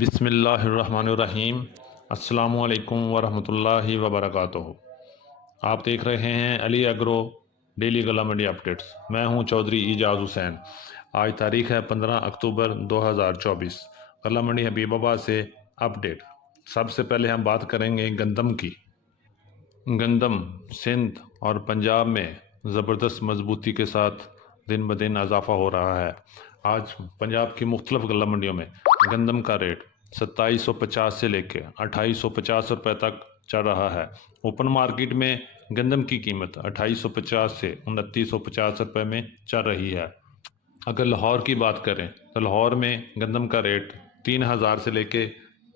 بسم اللہ الرحمن الرحیم۔ السلام علیکم ورحمۃ اللہ وبرکاتہ۔ آپ دیکھ رہے ہیں علی ایگرو ڈیلی غلہ منڈی اپڈیٹس۔ میں ہوں چودھری اعجاز حسین۔ آج تاریخ ہے 15 اکتوبر 2024۔ غلہ منڈی حبیب آباد سے اپڈیٹ۔ سب سے پہلے ہم بات کریں گے گندم کی۔ گندم سندھ اور پنجاب میں زبردست مضبوطی کے ساتھ دن بدن اضافہ ہو رہا ہے۔ آج پنجاب کی مختلف غلہ منڈیوں میں گندم کا ریٹ 2750 سے لے کے 2850 روپے تک چل رہا ہے۔ اوپن مارکیٹ میں گندم کی قیمت 2850 سے 2950 روپے میں چل رہی ہے۔ اگر لاہور کی بات کریں تو لاہور میں گندم کا ریٹ 3000 سے لے کے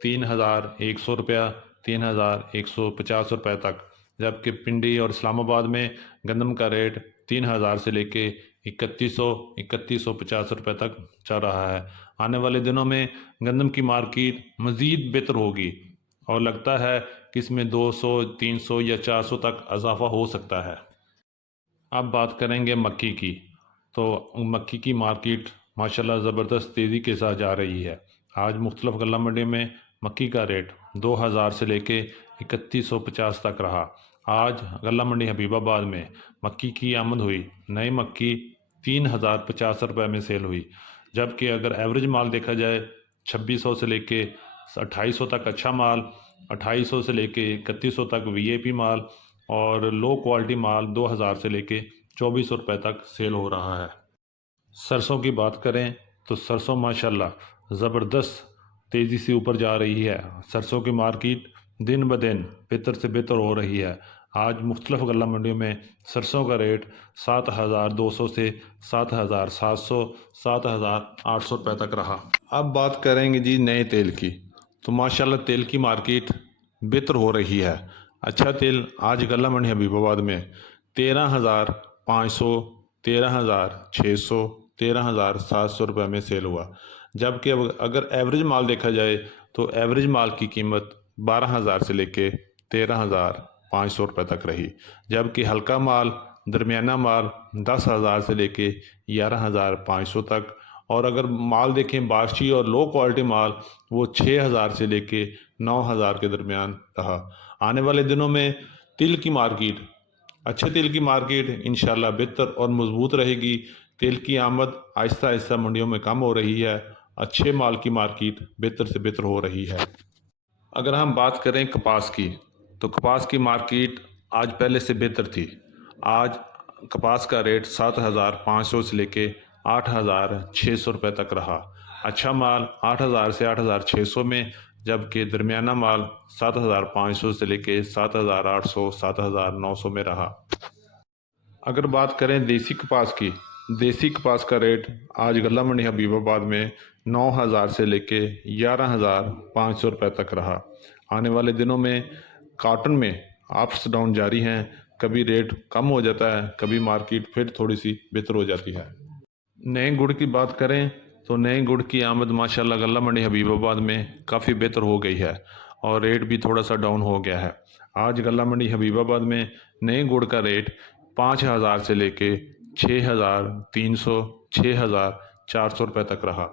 3100 روپیہ 3150 روپے تک، جبکہ پنڈی اور اسلام آباد میں گندم کا ریٹ 3000 سے لے کے 3150 روپے تک چل رہا ہے۔ آنے والے دنوں میں گندم کی مارکیٹ مزید بہتر ہوگی اور لگتا ہے کہ اس میں 200 300 یا 400 تک اضافہ ہو سکتا ہے۔ اب بات کریں گے مکی کی، تو مکی کی مارکیٹ ماشاءاللہ زبردست تیزی کے ساتھ جا رہی ہے۔ آج مختلف غلہ منڈی میں مکی کا ریٹ 2000 سے لے کے 3150 تک رہا۔ آج غلہ منڈی حبیب آباد میں مکی کی آمد ہوئی۔ نئی مکی 3050 روپے میں سیل ہوئی، جبکہ اگر ایوریج مال دیکھا جائے 2600 سے لے کے 2800 تک اچھا مال، 2800 سے لے کے 3100 تک وی اے پی مال، اور لو کوالٹی مال 2000 سے لے کے 2400 روپے تک سیل ہو رہا ہے۔ سرسوں کی بات کریں تو سرسوں ماشاءاللہ زبردست تیزی سے اوپر جا رہی ہے۔ سرسوں کی مارکیٹ دن بدن بہتر سے بہتر ہو رہی ہے۔ آج مختلف غلہ منڈیوں میں سرسوں کا ریٹ 7200 سے 7700 7800 روپے تک رہا۔ اب بات کریں گے جی نئے تیل کی، تو ماشاءاللہ تیل کی مارکیٹ بہتر ہو رہی ہے۔ اچھا تیل آج غلہ منڈی حبیب آباد میں 13500 13600 13700 روپے میں سیل ہوا، جبکہ اگر ایوریج مال دیکھا جائے تو ایوریج مال کی قیمت 12000 سے لے کے 13500 روپے تک رہی، جبکہ ہلکا مال درمیانہ مال 10000 سے لے کے 11500 تک، اور اگر مال دیکھیں بارشی اور لو کوالٹی مال وہ 6000 سے لے کے 9000 کے درمیان رہا۔ آنے والے دنوں میں تیل کی مارکیٹ، اچھے تیل کی مارکیٹ انشاءاللہ بہتر اور مضبوط رہے گی۔ تیل کی آمد آہستہ آہستہ منڈیوں میں کم ہو رہی ہے، اچھے مال کی مارکیٹ بہتر سے بہتر ہو رہی ہے۔ اگر ہم بات کریں کپاس کی، تو کپاس کی مارکیٹ آج پہلے سے بہتر تھی۔ آج کپاس کا ریٹ 7500 سے لے کے 8600 روپے تک رہا۔ اچھا مال 8000 سے 8600 میں، جبکہ درمیانہ مال 7500 سے لے کے 7800 7900 میں رہا۔ اگر بات کریں دیسی کپاس کی، دیسی کپاس کا ریٹ آج غلہ منڈی حبیب آباد میں 9000 سے لے کے 11500 روپے تک رہا۔ آنے والے دنوں میں کاٹن میں اپس ڈاؤن جاری ہیں، کبھی ریٹ کم ہو جاتا ہے، کبھی مارکیٹ پھر تھوڑی سی بہتر ہو جاتی ہے۔ نئے گڑ کی بات کریں تو نئے گڑ کی آمد ماشاءاللہ غلہ منڈی حبیب آباد میں کافی بہتر ہو گئی ہے اور ریٹ بھی تھوڑا سا ڈاؤن ہو گیا ہے۔ آج غلہ منڈی حبیب آباد میں نئے گڑ کا ریٹ 5000 سے لے کے 6300 6400 روپے تک رہا،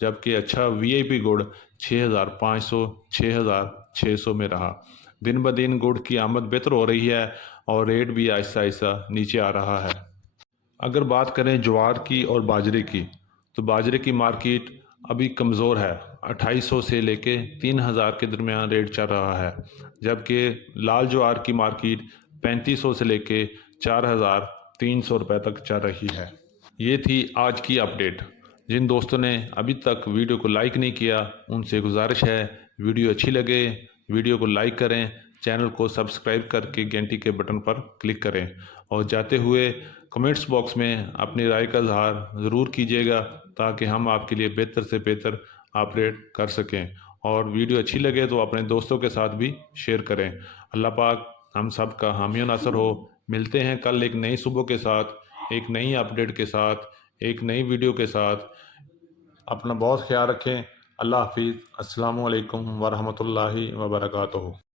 جبکہ اچھا وی آئی پی گڑ 6500 6600 میں رہا۔ دن بدن گڑ کی آمد بہتر ہو رہی ہے اور ریٹ بھی آہستہ آہستہ نیچے آ رہا ہے۔ اگر بات کریں جوار کی اور باجرے کی، تو باجرے کی مارکیٹ ابھی کمزور ہے۔ 2800 سے لے کے 3000 کے درمیان ریٹ چل رہا ہے، جبکہ لال جوار کی مارکیٹ 3500 سے لے کے 4300 روپے تک چل رہی ہے۔ یہ تھی آج کی اپڈیٹ۔ جن دوستوں نے ابھی تک ویڈیو کو لائک نہیں کیا، ان سے گزارش ہے ویڈیو اچھی لگے ویڈیو کو لائک کریں، چینل کو سبسکرائب کر کے گھنٹی کے بٹن پر کلک کریں، اور جاتے ہوئے کمنٹس باکس میں اپنی رائے کا اظہار ضرور کیجیے گا تاکہ ہم آپ کے لیے بہتر سے بہتر اپڈیٹ کر سکیں، اور ویڈیو اچھی لگے تو اپنے دوستوں کے ساتھ بھی شیئر کریں۔ اللہ پاک ہم سب کا حامی و ناصر ہو۔ ملتے ہیں کل ایک نئی صبح کے ساتھ، ایک نئی اپڈیٹ کے ساتھ، ایک نئی ویڈیو کے ساتھ۔ اپنا بہت خیال رکھیں۔ اللہ حافظ۔ السلام علیکم ورحمۃ اللہ وبرکاتہ۔